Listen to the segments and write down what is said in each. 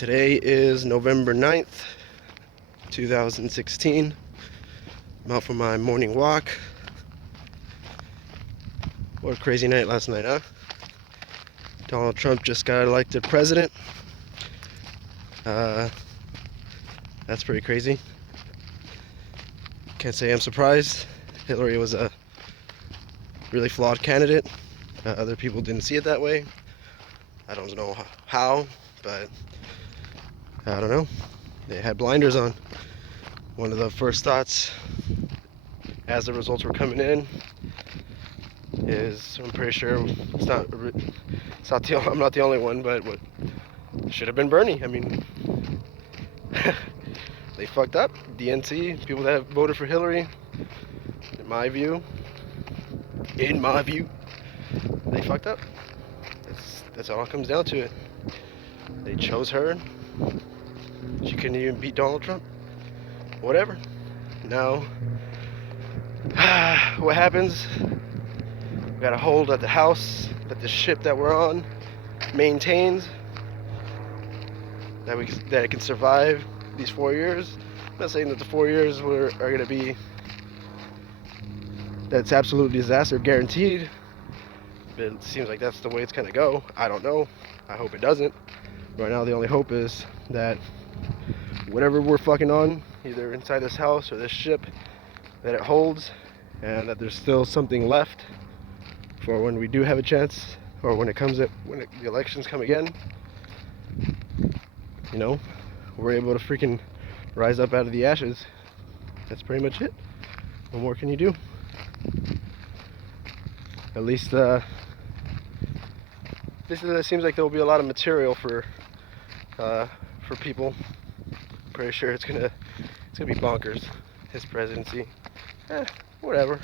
Today is November 9th, 2016. I'm out for my morning walk. What a crazy night last night, huh? Donald Trump just got elected president. That's pretty crazy. Can't say I'm surprised. Hillary was a really flawed candidate. Other people didn't see it that way. I don't know how, but I don't know. They had blinders on. One of the first thoughts as the results were coming in is, I'm pretty sure I'm not the only one, but what should have been Bernie. I mean, they fucked up. DNC, people that have voted for Hillary, in my view, they fucked up. That's all it comes down to it. They chose her. She couldn't even beat Donald Trump. Whatever. Now, what happens? We got a hold at the house that the ship that we're on maintains, that it can survive these 4 years. I'm not saying that the 4 years are going to be, that's absolute disaster guaranteed. But it seems like that's the way it's going to go. I don't know. I hope it doesn't. Right now, the only hope is that whatever we're fucking on, either inside this house or this ship, that it holds, and that there's still something left for when we do have a chance, or when the elections come again. You know, we're able to freaking rise up out of the ashes. That's pretty much it. What more can you do? At least, it seems like there will be a lot of material for people. Pretty sure it's gonna be bonkers. His presidency, whatever.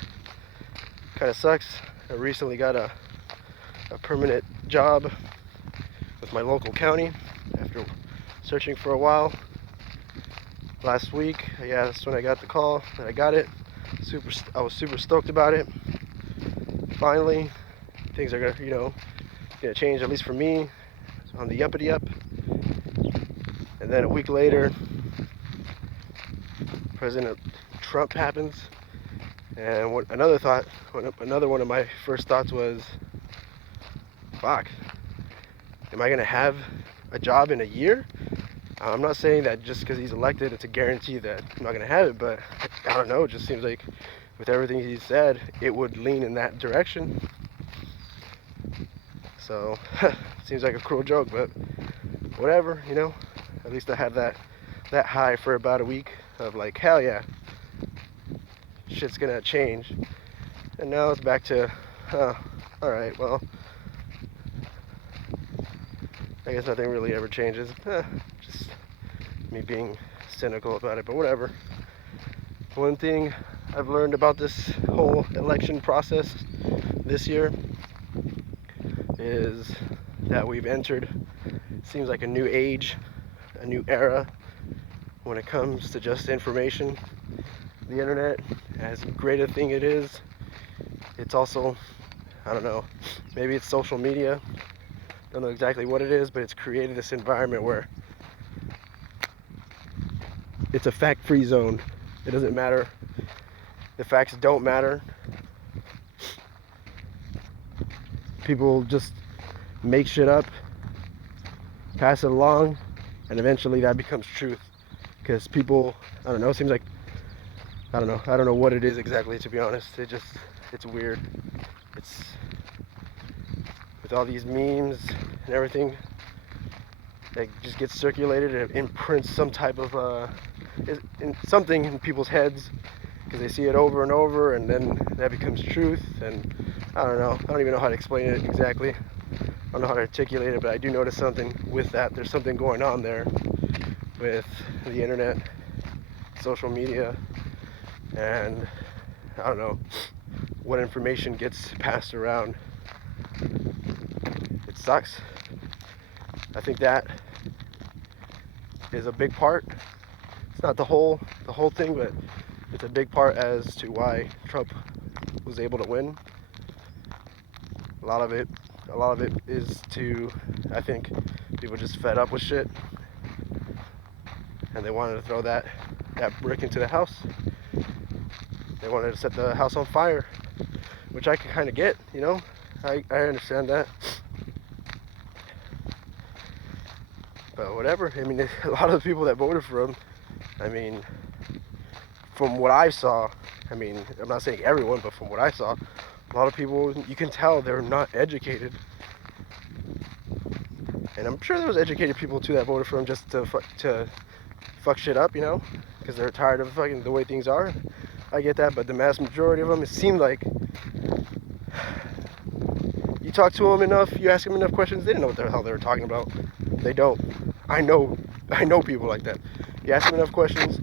Kind of sucks. I recently got a permanent job with my local county after searching for a while. Last week, that's when I got the call that I got it. I was super stoked about it. Finally, things are gonna change, at least for me, on the uppity up. And then a week later, President Trump happens. And another one of my first thoughts was, fuck, am I gonna have a job in a year? I'm not saying that just because he's elected it's a guarantee that I'm not gonna have it, but I don't know, it just seems like with everything he said, it would lean in that direction. So, seems like a cruel joke, but whatever, at least I had that high for about a week of like, hell yeah, shit's gonna change. And now it's back to, alright, well, I guess nothing really ever changes. Just me being cynical about it, but whatever. One thing I've learned about this whole election process this year is that we've entered, seems like a new age, a new era when it comes to just information. The internet, as great a thing it is, it's also, I don't know, maybe it's social media. Don't know exactly what it is, but it's created this environment where it's a fact-free zone. It doesn't matter. The facts don't matter. People just make shit up, pass it along, and eventually that becomes truth. Because people, I don't know, it seems like, I don't know what it is exactly, to be honest. It's weird. It's, with all these memes and everything that just gets circulated, it imprints some type of something in people's heads because they see it over and over, and then that becomes truth. And I don't know, I don't even know how to explain it exactly. I don't know how to articulate it, but I do notice something with that. There's something going on there with the internet, social media, and I don't know what information gets passed around. It sucks. I think that is a big part. It's not the whole thing, but it's a big part as to why Trump was able to win. A lot of it is to, I think, people just fed up with shit. and they wanted to throw that brick into the house. They wanted to set the house on fire, which I can kind of get, you know. I understand that. But whatever. I mean, a lot of the people that voted for him, I mean, from what I saw, I mean, I'm not saying everyone, but from what I saw, a lot of people, you can tell they're not educated. And I'm sure there was educated people too that voted for him just to fuck shit up, you know, because they're tired of fucking the way things are. I get that, but the mass majority of them, it seemed like you talk to them enough, you ask them enough questions, they didn't know what the hell they were talking about. They don't. I know people like that. You ask them enough questions,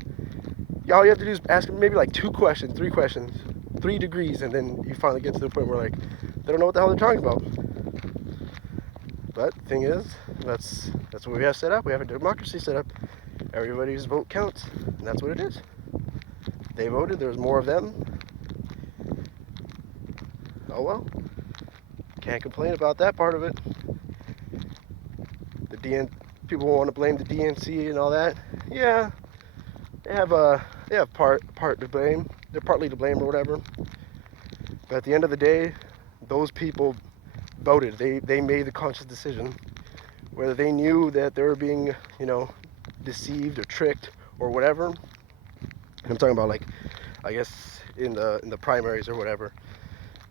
all you have to do is ask them maybe like 2 questions, 3 questions, 3 degrees, and then you finally get to the point where like they don't know what the hell they're talking about. But the thing is, that's what we have set up. We have a democracy set up. Everybody's vote counts, and that's what it is. They voted. There was more of them. Oh well. Can't complain about that part of it. People want to blame the DNC and all that. Yeah, they have part to blame. They're partly to blame or whatever. But at the end of the day, those people voted. They made the conscious decision, whether they knew that they were being, you know, deceived or tricked or whatever. I'm talking about, like, I guess in the primaries or whatever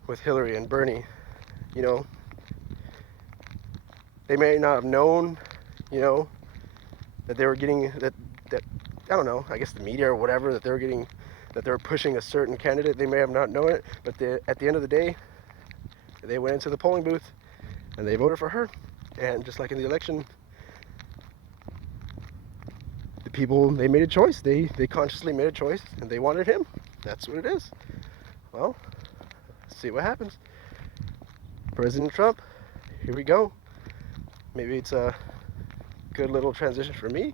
with Hillary and Bernie, you know, they may not have known, you know, that they were getting that I don't know, I guess the media or whatever, that they were pushing a certain candidate. They may have not known it, but at the end of the day, they went into the polling booth and they voted for her. And just like in the election, the people, they made a choice. They consciously made a choice and they wanted him. That's what it is. Well, let's see what happens. President Trump, here we go. Maybe it's a good little transition for me.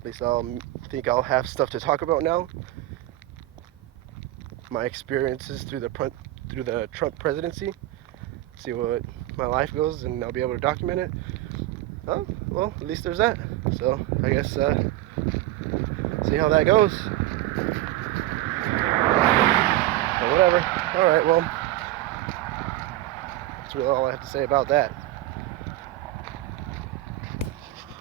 At least I'll have stuff to talk about now. My experiences through the Trump presidency. See what my life goes, and I'll be able to document it. Oh, well, at least there's that. So I guess see how that goes. But whatever. All right. Well, that's really all I have to say about that.